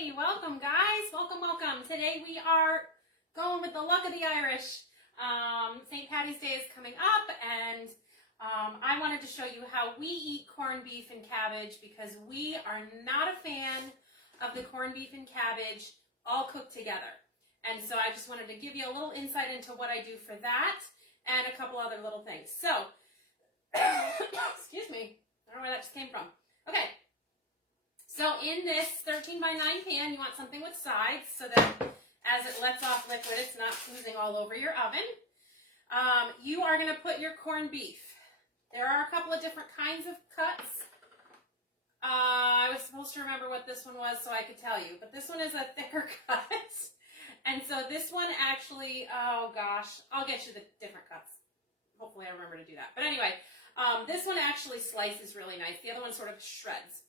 Hey, welcome guys. Welcome. Today we are going with the luck of the Irish. St. Patty's Day is coming up, and I wanted to show you how we eat corned beef and cabbage because we are not a fan of the corned beef and cabbage all cooked together. And so I just wanted to give you a little insight into what I do for that and a couple other little things. So, excuse me, I don't know where that just came from. Okay. So in this 13 by 9 pan, you want something with sides so that as it lets off liquid, it's not oozing all over your oven. You are going to put your corned beef. There are a couple of different kinds of cuts. I was supposed to remember what this one was so I could tell you, but this one is a thicker cut. And so this one actually, oh gosh, I'll get you the different cuts. Hopefully I remember to do that. But anyway, this one actually slices really nice. The other one sort of shreds.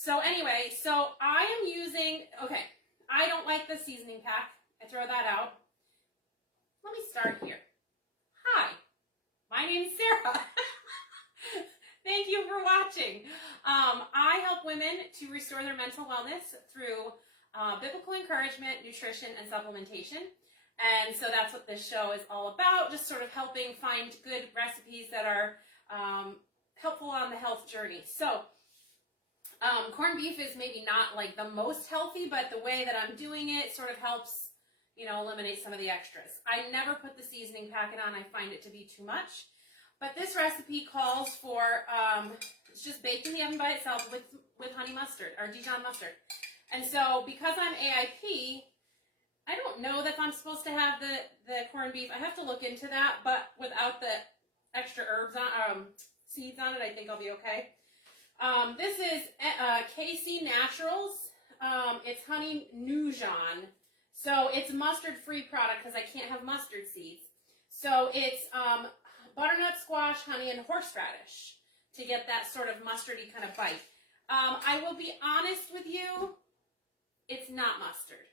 So anyway, so I am using, okay, I don't like the seasoning pack. I throw that out. Let me start here. Hi, my name's Sarah. Thank you for watching. I help women to restore their mental wellness through biblical encouragement, nutrition, and supplementation. And so that's what this show is all about, just sort of helping find good recipes that are helpful on the health journey. So corned beef is maybe not like the most healthy, but the way that I'm doing it sort of helps, you know, eliminate some of the extras. I never put the seasoning packet on. I find it to be too much. But this recipe calls for, it's just baked in the oven by itself with honey mustard, or Dijon mustard. And so because I'm AIP, I don't know that I'm supposed to have the corned beef. I have to look into that, but without the extra herbs on, seeds on it, I think I'll be okay. This is KC Naturals. It's honey Nujon. So it's a mustard-free product because I can't have mustard seeds. So it's butternut squash, honey, and horseradish to get that sort of mustardy kind of bite. I will be honest with you, it's not mustard.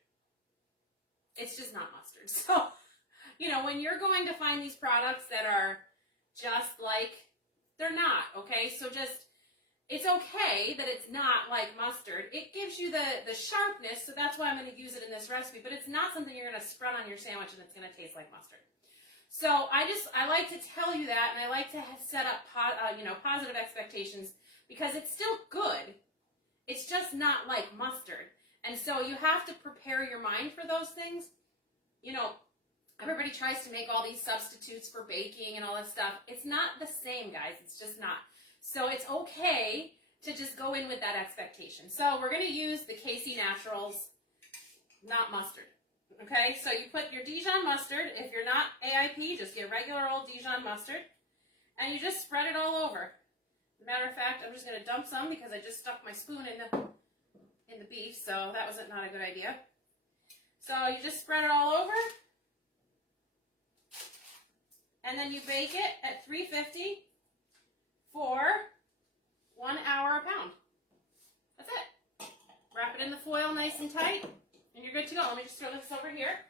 It's just not mustard. So, you know, when you're going to find these products that are just like, they're not, okay? So just, it's okay that it's not like mustard. It gives you the sharpness, so that's why I'm going to use it in this recipe, but it's not something you're going to spread on your sandwich and it's going to taste like mustard. So I like to tell you that, and I like to set up positive expectations because it's still good. It's just not like mustard. And so you have to prepare your mind for those things. You know, everybody tries to make all these substitutes for baking and all that stuff. It's not the same, guys. It's just not. So it's okay to just go in with that expectation. So we're going to use the KC Naturals, not mustard. Okay, so you put your Dijon mustard. If you're not AIP, just get regular old Dijon mustard. And you just spread it all over. As a matter of fact, I'm just going to dump some because I just stuck my spoon in the beef, so that was not a good idea. So you just spread it all over. And then you bake it at 350 for 1 hour a pound. That's it. Wrap it in the foil nice and tight, and you're good to go. Let me just throw this over here.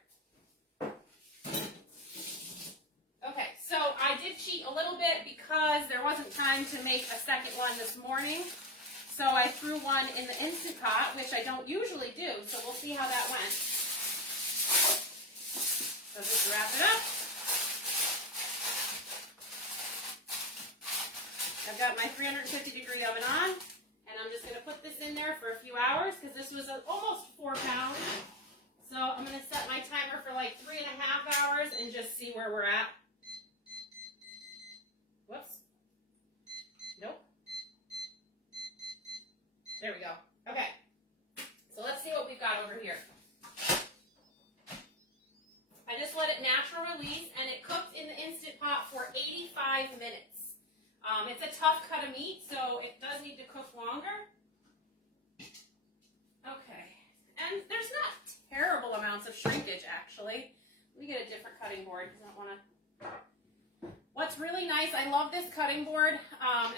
Okay, so I did cheat a little bit because there wasn't time to make a second one this morning. So I threw one in the Instant Pot, which I don't usually do, so we'll see how that went. So just wrap it up. I've got my 350-degree oven on, and I'm just going to put this in there for a few hours because this was almost 4 pounds. So I'm going to set my timer for like 3.5 hours and just see where we're at. Whoops. Nope. There we go. Okay. So let's see what we've got over here. I just let it natural release, and it cooked in the Instant Pot for 85 minutes. It's a tough cut of meat, so it does need to cook longer. Okay. And there's not terrible amounts of shrinkage, actually. Let me get a different cutting board because I don't want to... What's really nice, I love this cutting board,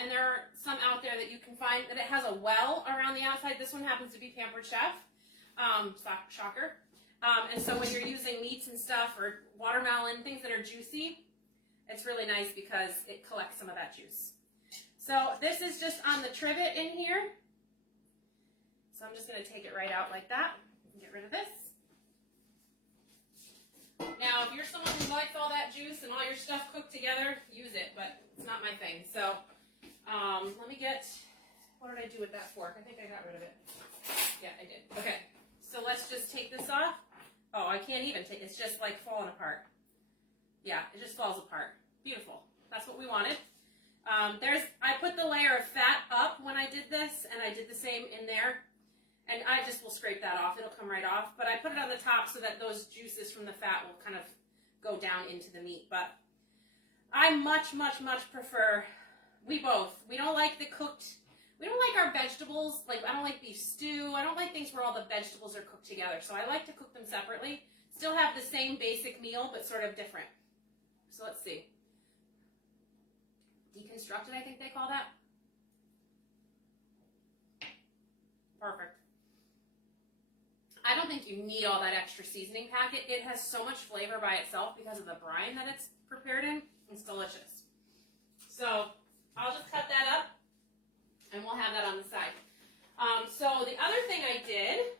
and there are some out there that you can find that it has a well around the outside. This one happens to be Pampered Chef. Shocker. And so when you're using meats and stuff, or watermelon, things that are juicy, it's really nice because it collects some of that juice. So this is just on the trivet in here. So I'm just going to take it right out like that and get rid of this. Now, if you're someone who likes all that juice and all your stuff cooked together, use it, but it's not my thing. So let me get, what did I do with that fork? I think I got rid of it. Yeah, I did. Okay, so let's just take this off. Oh, I can't even take, it's just like falling apart. Yeah, it just falls apart. Beautiful. That's what we wanted. I put the layer of fat up when I did this, and I did the same in there. And I just will scrape that off. It'll come right off. But I put it on the top so that those juices from the fat will kind of go down into the meat. But I much, much, much prefer, we don't like the cooked, we don't like our vegetables, like I don't like beef stew. I don't like things where all the vegetables are cooked together. So I like to cook them separately. Still have the same basic meal, but sort of different. So let's see. Deconstructed, I think they call that. Perfect. I don't think you need all that extra seasoning packet. It has so much flavor by itself because of the brine that it's prepared in. It's delicious. So I'll just cut that up and we'll have that on the side. So the other thing I did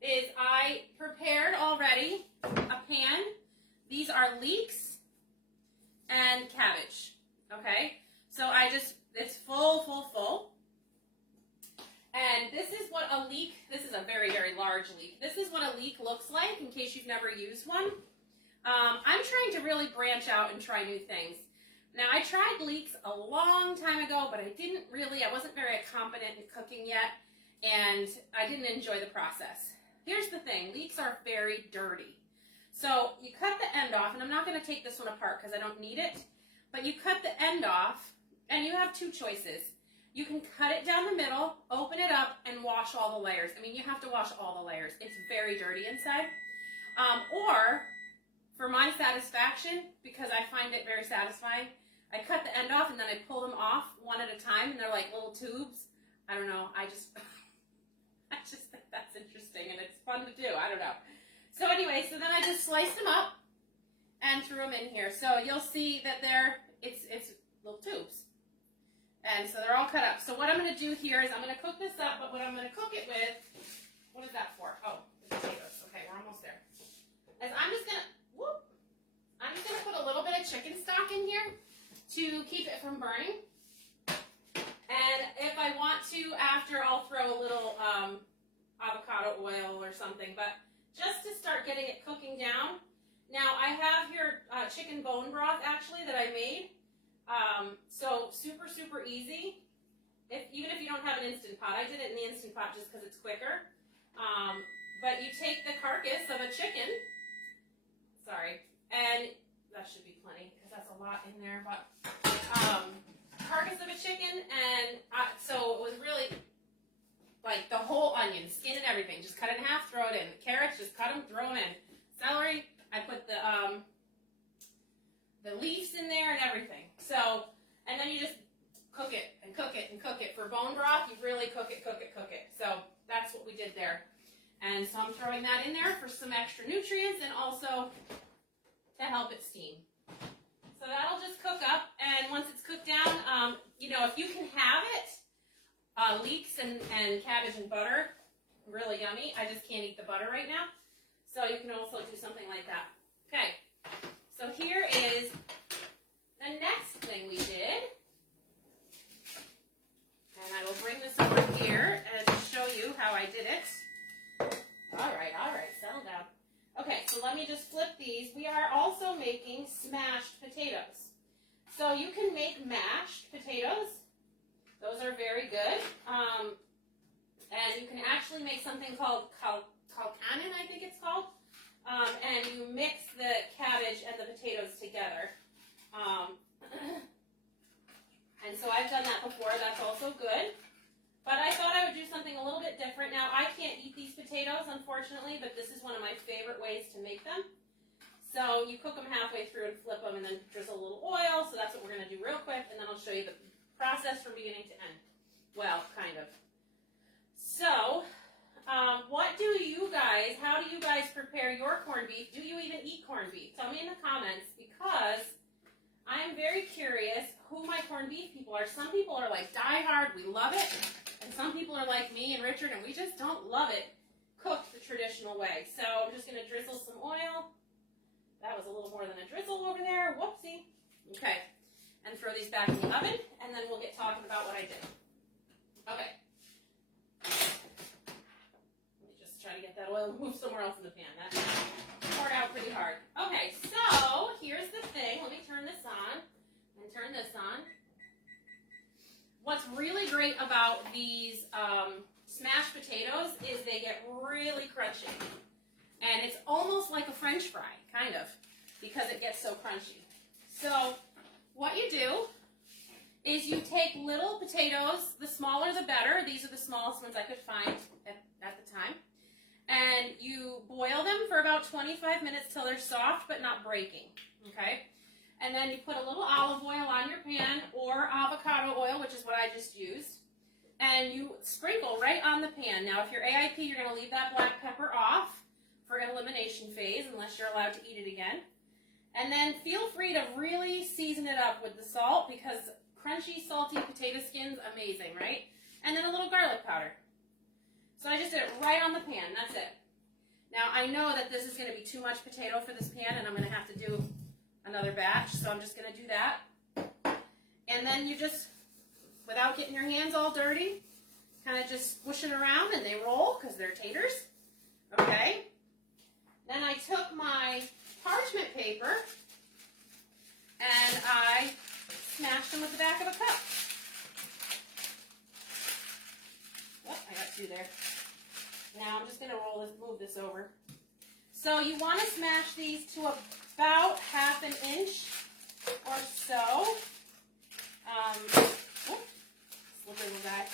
is I prepared already a pan. These are leeks and cabbage. Okay? So it's full. And this is what a leek, this is a very, very large leek. This is what a leek looks like in case you've never used one. I'm trying to really branch out and try new things. Now, I tried leeks a long time ago, but I wasn't very competent in cooking yet, and I didn't enjoy the process. Here's the thing, leeks are very dirty. So you cut the end off, and I'm not going to take this one apart because I don't need it, but you cut the end off, and you have two choices. You can cut it down the middle, open it up, and wash all the layers. I mean, you have to wash all the layers. It's very dirty inside. Or, for my satisfaction, because I find it very satisfying, I cut the end off and then I pull them off one at a time, and they're like little tubes. I don't know. I just think that's interesting, and it's fun to do. I don't know. So anyway, so then I just sliced them up and threw them in here. So you'll see that it's little tubes. And so they're all cut up. So what I'm going to do here is I'm going to cook this up, but what I'm going to cook it with, what is that for? Oh, the potatoes. Okay, we're almost there. I'm just going to put a little bit of chicken stock in here to keep it from burning. And if I want to, after, I'll throw a little avocado oil or something. But just to start getting it cooking down. Now, I have here chicken bone broth, actually, that I made. So super, super easy. Even if you don't have an Instant Pot. I did it in the Instant Pot just because it's quicker. But you take the carcass of a chicken. Sorry. And that should be plenty because that's a lot in there. But carcass of a chicken, and so it was really like the whole onion, skin and everything. Just cut it in half, throw it in. The carrots, just cut them, throw them in. Celery, I put the leaves in there and everything. So, and then you just cook it and cook it and cook it. For bone broth, you really cook it. So that's what we did there. And so I'm throwing that in there for some extra nutrients and also to help it steam. So that'll just cook up, and once it's cooked down, if you can have it, leeks and cabbage and butter, really yummy. I just can't eat the butter right now. So you can also do something like that. Okay, so here is the next thing we did. And I will bring this over here and show you how I did it. All right, settle down. Okay, so let me just flip these. We are also making smashed potatoes. So you can make mashed potatoes. Those are very good. And you can actually make something called kalkanen, I think it's called. And you mix the cabbage and the potatoes together. And so I've done that before. That's also good. But I thought I would do something a little bit different. Now, I can't eat these potatoes, unfortunately, but this is one of my favorite ways to make them. So you cook them halfway through and flip them and then drizzle a little oil. So that's what we're going to do real quick, and then I'll show you the process from beginning to end. Well, kind of. So, how do you guys prepare your corned beef? Do you even eat corned beef? Tell me in the comments, because I am very curious who my corned beef people are. Some people are like die hard, we love it. And And some people are like me and Richard, and we just don't love it cooked the traditional way. So I'm just going to drizzle some oil. That was a little more than a drizzle over there. Whoopsie. Okay. And throw these back in the oven, and then we'll get talking about what I did. Okay. Let me just try to get that oil to move somewhere else in the pan. That poured out pretty hard. Okay, so here's the thing. Let me turn this on and turn this on. What's really great about these smashed potatoes is they get really crunchy. And it's almost like a French fry, kind of, because it gets so crunchy. So what you do is you take little potatoes, the smaller the better. These are the smallest ones I could find at the time. And you boil them for about 25 minutes till they're soft but not breaking, okay? And then you put a little olive oil on your pan or avocado oil, which is what I just used. And you sprinkle right on the pan. Now, if you're AIP, you're going to leave that black pepper off for elimination phase unless you're allowed to eat it again. And then feel free to really season it up with the salt because crunchy, salty potato skin's amazing, right? And then a little garlic powder. So I just did it right on the pan. That's it. Now, I know that this is going to be too much potato for this pan, and I'm going to have to do another batch, so I'm just going to do that. And then you just, without getting your hands all dirty, kind of just squish it around, and they roll because they're taters. Okay? Then I took my parchment paper, and I smashed them with the back of a cup. Oh, I got two there. Now I'm just going to move this over. So you want to smash these to about ½ an inch or so. Slippery little guy.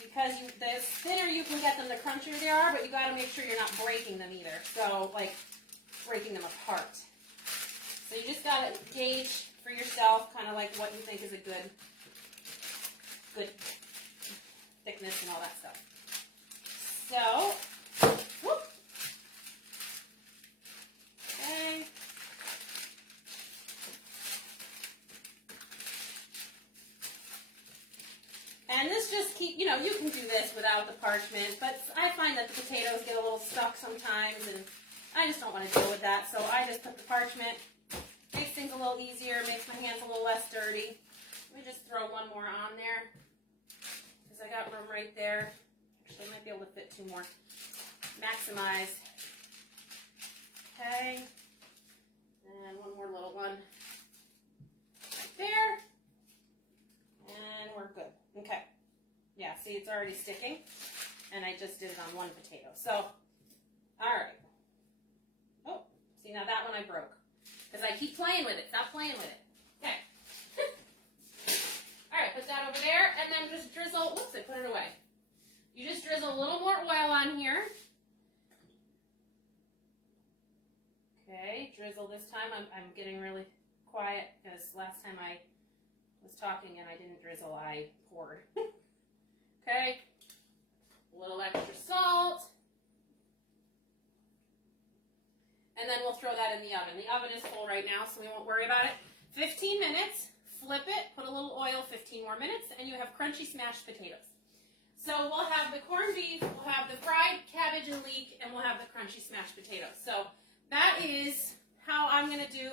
Because the thinner you can get them, the crunchier they are, but you got to make sure you're not breaking them either. So, like, breaking them apart. So you just got to gauge for yourself kind of like what you think is a good thickness and all that stuff. So, whoop. Okay. And this just you can do this without the parchment, but I find that the potatoes get a little stuck sometimes, and I just don't want to deal with that, so I just put the parchment. Makes things a little easier, makes my hands a little less dirty. Let me just throw one more on there, because I got room right there. Actually, I might be able to fit two more. Maximize. Okay. And one more little one right there. And we're good. Okay. Yeah, see, it's already sticking. And I just did it on one potato. So, all right. Oh, see, now that one I broke. Because I keep playing with it. Stop playing with it. Okay. All right, put that over there. And then just drizzle. Whoops, I put it away. You just drizzle a little more oil on here. Okay, drizzle this time. I'm getting really quiet because last time I was talking and I didn't drizzle, I poured. Okay, a little extra salt. And then we'll throw that in the oven. The oven is full right now, so we won't worry about it. 15 minutes, flip it, put a little oil, 15 more minutes, and you have crunchy smashed potatoes. So we'll have the corned beef, we'll have the fried cabbage and leek, and we'll have the crunchy smashed potatoes. So that is how I'm going to do,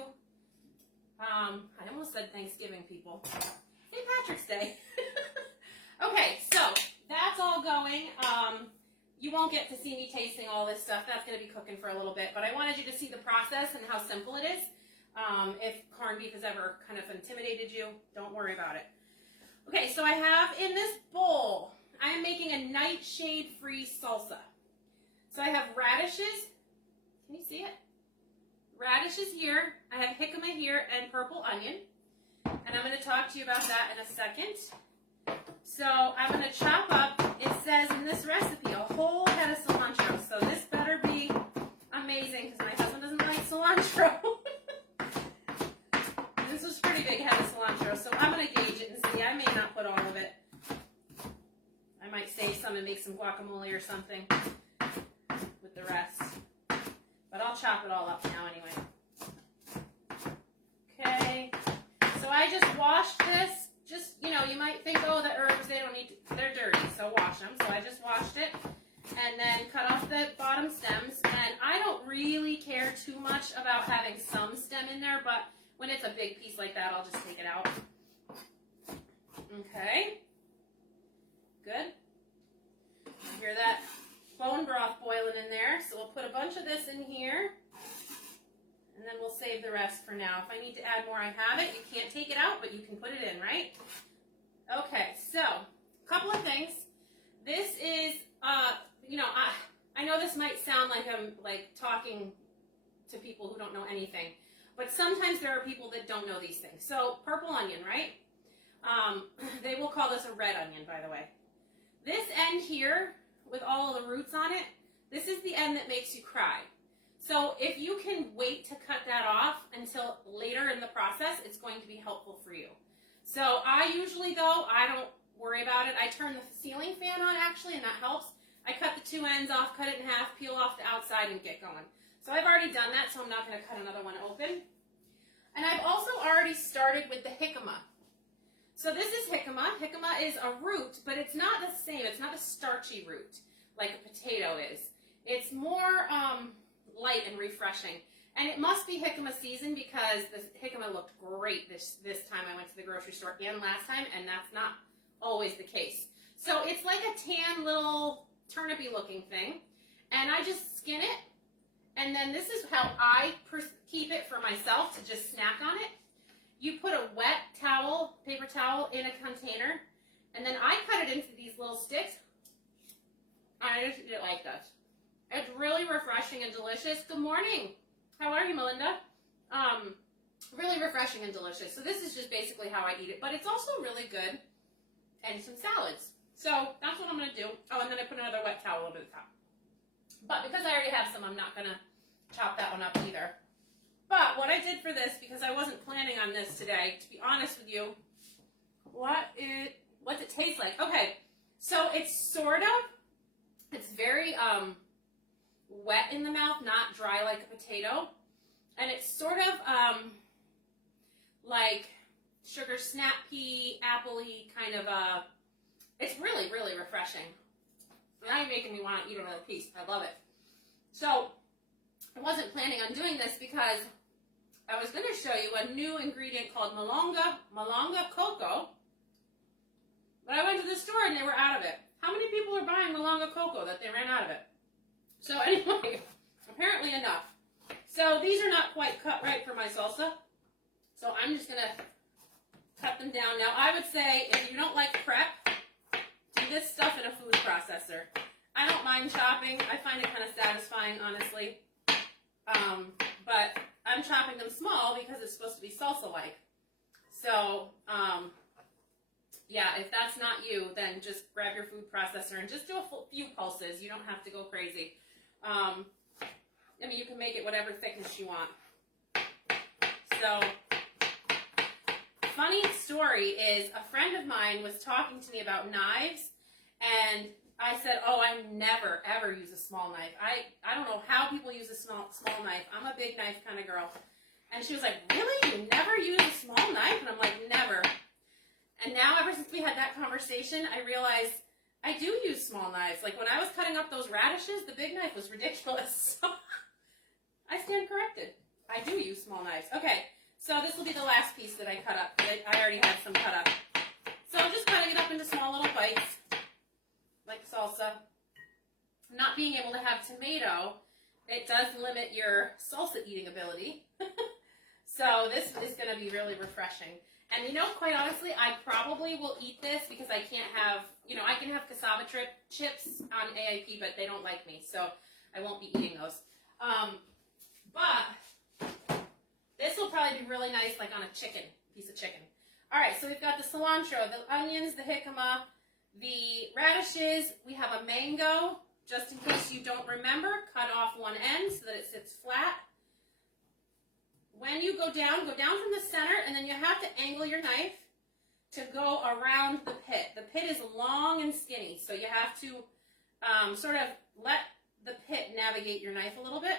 I almost said Thanksgiving, people. St. Patrick's Day. Okay, so that's all going. You won't get to see me tasting all this stuff. That's going to be cooking for a little bit. But I wanted you to see the process and how simple it is. If corned beef has ever kind of intimidated you, don't worry about it. Okay, so I have in this bowl, I am making a nightshade-free salsa. So I have radishes. Can you see it? Radishes here. I have jicama here and purple onion. And I'm going to talk to you about that in a second. So I'm going to chop up, it says in this recipe, a whole head of cilantro. So this better be amazing because my husband doesn't like cilantro. This was a pretty big head of cilantro. So I'm going to gauge it and see. I may not put all of it. I might save some and make some guacamole or something with the rest. But I'll chop it all up now anyway. Okay. So I just washed this just, you know, you might think, oh, the herbs, they don't need to, they're dirty, so wash them. So I just washed it and then cut off the bottom stems. And I don't really care too much about having some stem in there, but when it's a big piece like that, I'll just take it out. Okay. Good. You hear that bone broth boiling in there. So we'll put a bunch of this in here. And then we'll save the rest for now. If I need to add more, I have it. You can't take it out, but you can put it in, right? Okay, so a couple of things. This is, you know, I know this might sound like I'm like talking to people who don't know anything, but sometimes there are people that don't know these things. So purple onion, right? They will call this a red onion, by the way. This end here with all of the roots on it, this is the end that makes you cry. So if you can wait to cut that off until later in the process, it's going to be helpful for you. So I usually, though, I don't worry about it. I turn the ceiling fan on, actually, and that helps. I cut the two ends off, cut it in half, peel off the outside, and get going. So I've already done that, so I'm not going to cut another one open. And I've also already started with the jicama. So this is jicama. Jicama is a root, but it's not the same. It's not a starchy root like a potato is. It's more light and refreshing. And it must be jicama season because the jicama looked great this time I went to the grocery store and last time, and that's not always the case. So it's like a tan little turnipy looking thing. And I just skin it. And then this is how I keep it for myself to just snack on it. You put a wet towel, paper towel, in a container, and then I cut it into these little sticks. I just eat it like this. It's really refreshing and delicious. Good morning. How are you, Melinda? Really refreshing and delicious. So this is just basically how I eat it, but it's also really good and some salads. So that's what I'm going to do. Oh, and then I put another wet towel over the top. But because I already have some, I'm not going to chop that one up either. But what I did for this, because I wasn't planning on this today, to be honest with you, what's it taste like? Okay, so it's very wet in the mouth, not dry like a potato. And it's sort of like sugar snap pea, apple-y kind of it's really, really refreshing. Now you're making me want to eat another piece. I love it. So I wasn't planning on doing this because I was going to show you a new ingredient called Malanga cocoa. But I went to the store and they were out of it. How many people are buying Malanga cocoa that they ran out of it? So anyway, apparently enough. So these are not quite cut right for my salsa. So I'm just going to cut them down. Now I would say if you don't like prep, do this stuff in a food processor. I don't mind chopping. I find it kind of satisfying, honestly. But I'm chopping them small because it's supposed to be salsa-like. So, yeah, if that's not you, then just grab your food processor and just do a few pulses. You don't have to go crazy. I mean, you can make it whatever thickness you want. So, funny story is a friend of mine was talking to me about knives, and I said, oh, I never, ever use a small knife. I don't know how people use a small knife. I'm a big knife kind of girl. And she was like, really? You never use a small knife? And I'm like, never. And now, ever since we had that conversation, I realized I do use small knives. Like, when I was cutting up those radishes, the big knife was ridiculous. So I stand corrected. I do use small knives. Okay, so this will be the last piece that I cut up. I already had some cut up. So I'm just cutting it up into small little bites, like salsa. Not being able to have tomato, it does limit your salsa eating ability. So this is going to be really refreshing. And you know, quite honestly, I probably will eat this because I can't have, you know, I can have cassava chips on AIP, but they don't like me, so I won't be eating those. But this will probably be really nice, like on a piece of chicken. All right, so we've got the cilantro, the onions, the jicama, the radishes. We have a mango. Just in case you don't remember, cut off one end so that it sits flat. When you go down from the center, and then you have to angle your knife to go around the pit. The pit is long and skinny, so you have to sort of let the pit navigate your knife a little bit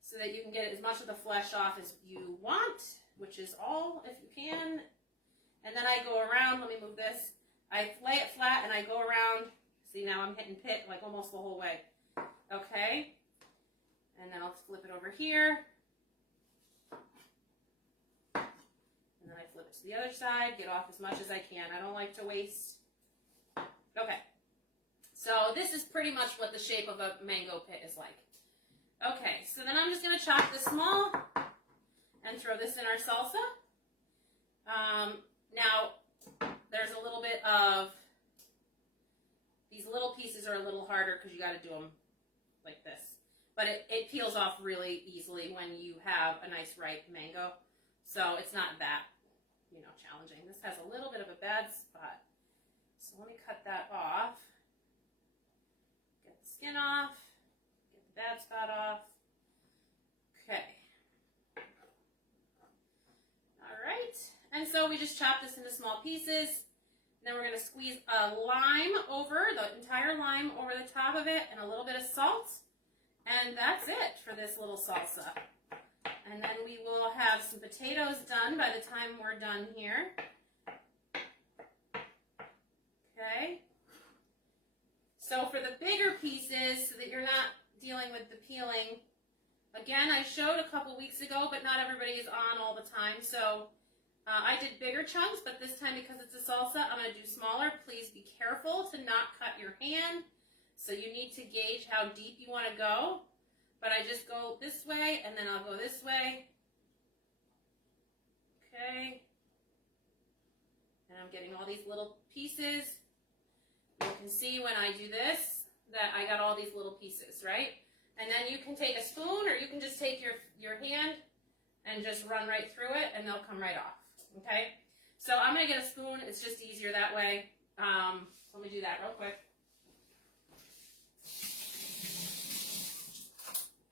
so that you can get as much of the flesh off as you want, which is all, if you can. And then I go around, let me move this. I lay it flat and I go around. See, now I'm hitting pit like almost the whole way. Okay. And then I'll flip it over here. And then I flip it to the other side, get off as much as I can. I don't like to waste. Okay. So this is pretty much what the shape of a mango pit is like. Okay, so then I'm just going to chop this small and throw this in our salsa. Now, there's a little bit of, these little pieces are a little harder because you got to do them like this. But it peels off really easily when you have a nice ripe mango. So it's not that, challenging. This has a little bit of a bad spot. So let me cut that off. Get the skin off. Get the bad spot off. Okay. All right. And so we just chop this into small pieces. Then we're going to squeeze a lime over, the entire lime over the top of it, and a little bit of salt. And that's it for this little salsa. And then we will have some potatoes done by the time we're done here. Okay. So for the bigger pieces, so that you're not dealing with the peeling, again, I showed a couple weeks ago, but not everybody is on all the time. So I did bigger chunks, but this time because it's a salsa, I'm going to do smaller. Please be careful to not cut your hand. So you need to gauge how deep you want to go. But I just go this way, and then I'll go this way. Okay. And I'm getting all these little pieces. You can see when I do this that I got all these little pieces, right? And then you can take a spoon, or you can just take your hand and just run right through it, and they'll come right off. Okay? So I'm going to get a spoon. It's just easier that way. Let me do that real quick.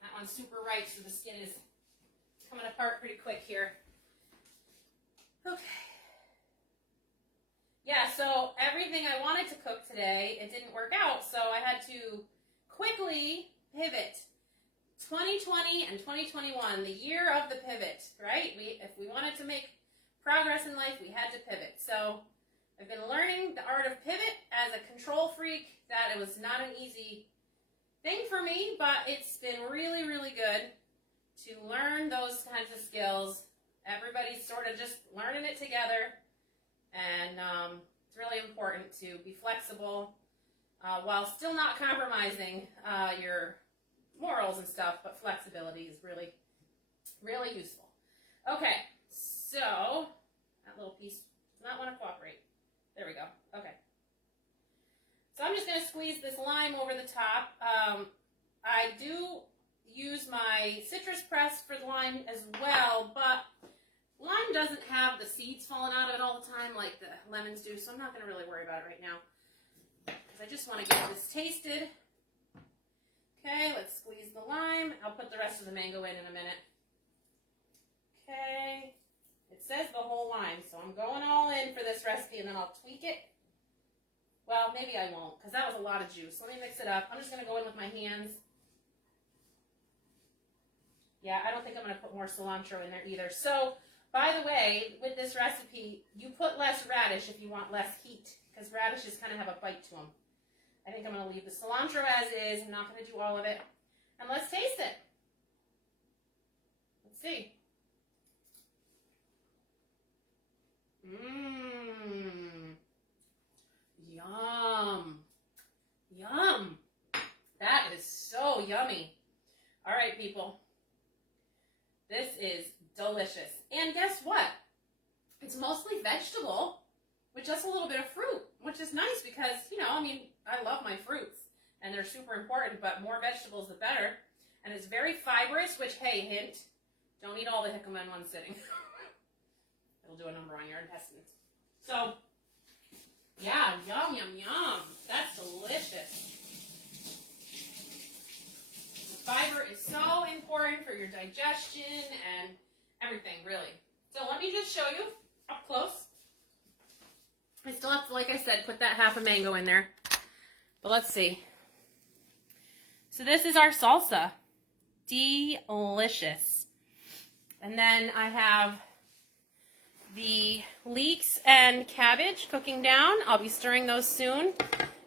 That one's super ripe, so the skin is coming apart pretty quick here. Okay. Yeah, so everything I wanted to cook today, it didn't work out, so I had to quickly pivot. 2020 and 2021, the year of the pivot, right? If we wanted to make progress in life, we had to pivot. So I've been learning the art of pivot as a control freak. That it was not an easy thing for me, but it's been really, really good to learn those kinds of skills. Everybody's sort of just learning it together, and it's really important to be flexible while still not compromising your morals and stuff, but flexibility is really, really useful. Okay, so that little piece does not want to cooperate. There we go. Okay. So I'm just going to squeeze this lime over the top. I do use my citrus press for the lime as well, but lime doesn't have the seeds falling out of it all the time like the lemons do, so I'm not going to really worry about it right now, because I just want to get this tasted. Okay, let's squeeze the lime. I'll put the rest of the mango in a minute. Okay, it says the whole lime, so I'm going all in for this recipe, and then I'll tweak it. Well, maybe I won't, because that was a lot of juice. Let me mix it up. I'm just going to go in with my hands. Yeah, I don't think I'm going to put more cilantro in there either. So, by the way, with this recipe, you put less radish if you want less heat, because radishes kind of have a bite to them. I think I'm going to leave the cilantro as is. I'm not going to do all of it. And let's taste it. Let's see. Mmm. Yum. Yum. That is so yummy. All right, people. This is delicious. And guess what? It's mostly vegetable with just a little bit of fruit, which is nice because, I love my fruits and they're super important, but more vegetables the better. And it's very fibrous, which, hey, hint, don't eat all the jicama in one sitting. It'll do a number on your intestines. So, yeah, yum, yum, yum. That's delicious. The fiber is so important for your digestion and everything, really. So let me just show you up close. I still have to, like I said, put that half a mango in there. But let's see. So this is our salsa. Delicious. And then I have the leeks and cabbage cooking down. I'll be stirring those soon.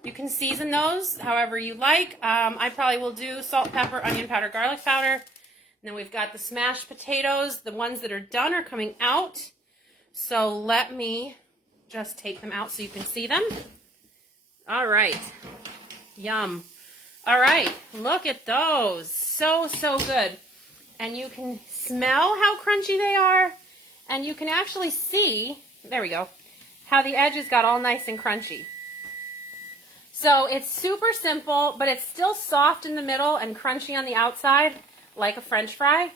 You can season those however you like. I probably will do salt, pepper, onion powder, garlic powder. And then we've got the smashed potatoes. The ones that are done are coming out. So let me just take them out so you can see them. All right. Yum. All right. Look at those. So, so good. And you can smell how crunchy they are. And you can actually see, there we go, how the edges got all nice and crunchy. So it's super simple, but it's still soft in the middle and crunchy on the outside, like a French fry.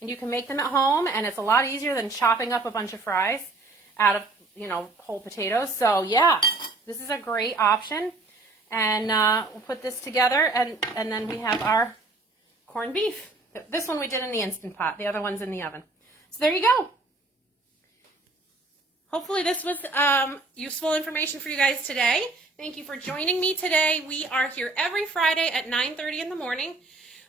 And you can make them at home, and it's a lot easier than chopping up a bunch of fries out of, whole potatoes. So yeah, this is a great option. And we'll put this together, and then we have our corned beef. This one we did in the Instant Pot. The other one's in the oven. So there you go. Hopefully this was useful information for you guys today. Thank you for joining me today. We are here every Friday at 9:30 in the morning.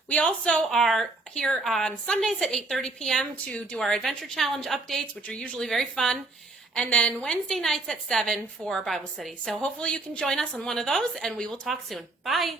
We also are here on Sundays at 8:30 p.m. to do our Adventure Challenge updates, which are usually very fun. And then Wednesday nights at 7 for Bible study. So hopefully you can join us on one of those, and we will talk soon. Bye.